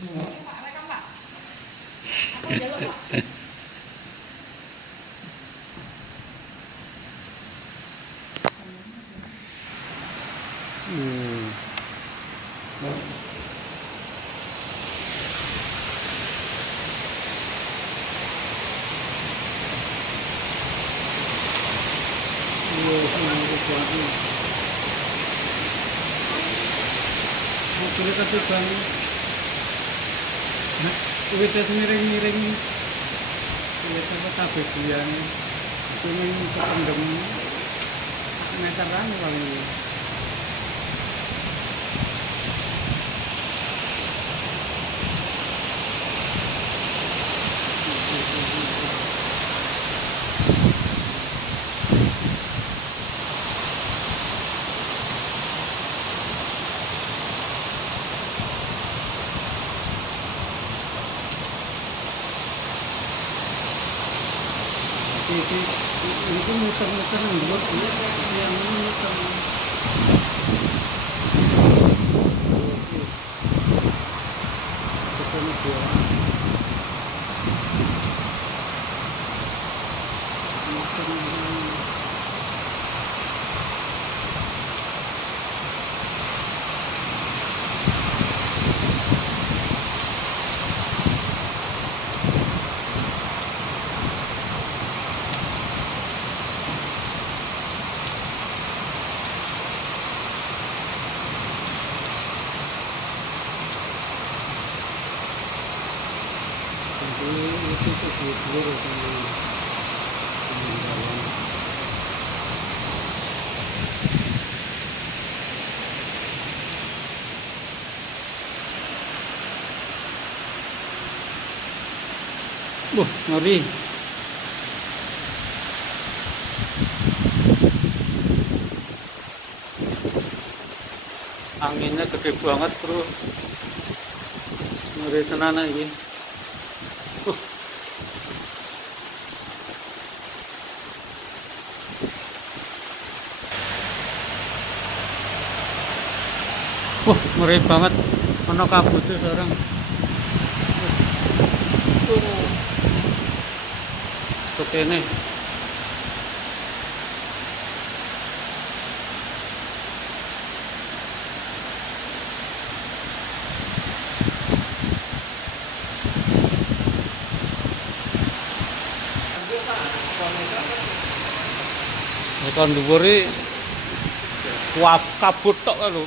Mobilnya kecil banget. Udah miring-miring. Udah apa kabeh bian. Cuma sependem meteran kali. Itu muter-muter yang buat yang muter. Ketemu dia. Itu seluruh ngeri. Anginnya gede banget, bro. Ngeri tenan iki. Ngeri banget. Ono kabutnya sekarang. Oke nih. Kon dhuwure kabut tok lho.